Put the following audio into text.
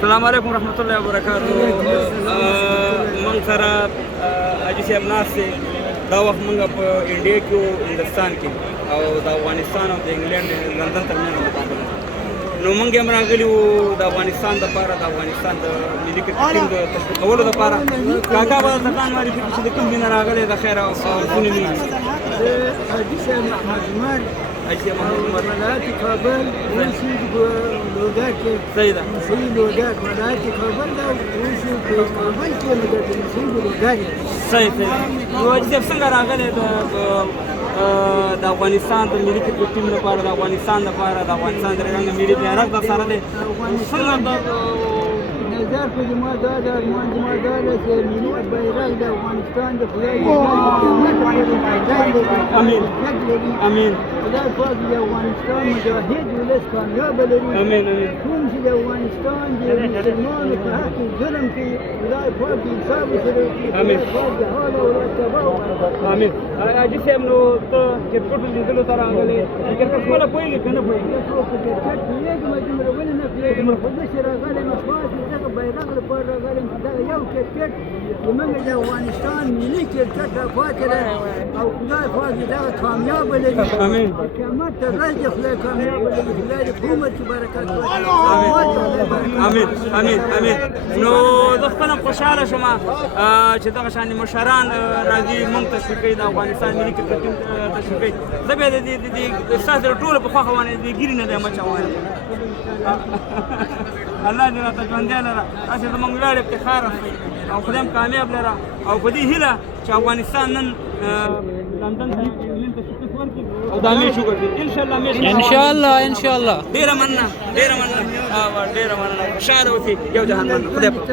السلام علیکم ورحمۃ اللہ وبرکاتہ. موږ سره حاجي صاحب ناست دی. دا وخت موږ په انډیا کې وو، هندوستان کې، او د افغانستان او د انګلینډ لندن ترمنځ مقابله. نو موږ هم راغلي وو د افغانستان دپاره، د افغانستان د ملي کرکټ ټیم د تشویق کولو دپاره. کاکا به درته ځان معرفي کړي چې د کوم ځای نه راغلی د خیر او څه نوم یې؟ حاجي صاحب محمد عمر، حاجي صاحب محمد عمر، ولایت کابل، اوسېږي په لوګر کې. صحیح ده. صحیح لوګر، ولایت کابل ده، اوسېږي په کابل کې، نو د صحیح لوګر یم. صحیح صحیح. نو حاجي صاحب څنګه راغلی د افغانستان د ملي کرکټ ټیم لپاره، د افغانستان لپاره، د افغانستان د رنګ ملي بیرغ در سره دی؟ څنګه نظر په زما دا ده، ارمان زما دا ده چې ملي بیرغ د افغانستان د خدای امین امین. خدای پاک د افغانستان مجاهد ولس کامیابه لري. امین امین. کوم چې د افغانستان د مسلمانانو په حق کې ظلم کوي، خدای پاک د انصاف سره امین. خدای پاک د حال او تباه وکړي. امین. حاجي صاحب نو ته کرکټ لیدلو ته راغلی، کرکټ خپله پوهېږې که نه پوهېږې؟ په کرکټ پوهېږم، دومره ولې نه پوهېږم، خو زه چې راغلی یم خاص د دغه بیرغ لپاره راغلی یم چې دغه یو کرکټ زموږ د افغانستان ملي کرکټ راپاتې دی، او خدای پاک د دغه کامیابه لري. امین. قیامت ته ورځ د خدای کامیابه لري، خدای د په عمر کې برکت ورکړي. امین امین امین. نو زه خپل هم خوشحاله شوم چې دغه شانې مشران راځي موږ تشویق کوي، د افغانستان ملي کرکټ ټیم تشویق کوي. زه بیا د ستاسو د ټولو په خوښه باندې د ګیرې نه دی مچه وایم. الله دې راته ژوندی لره، تاسې زموږ ویاړ افتخار اخلئ، او خدای هم کامیاب لره، او په دې هیله چې افغانستان نن لندن ته انګلینډ ته شکست ورکړي او دا میچ وګټي انشاءالله. میچ انشاءالله ډېره مننه ډېره مننه ډېره مننه. خوشحاله اوسئ. یو جهان مننه. خدای پاک.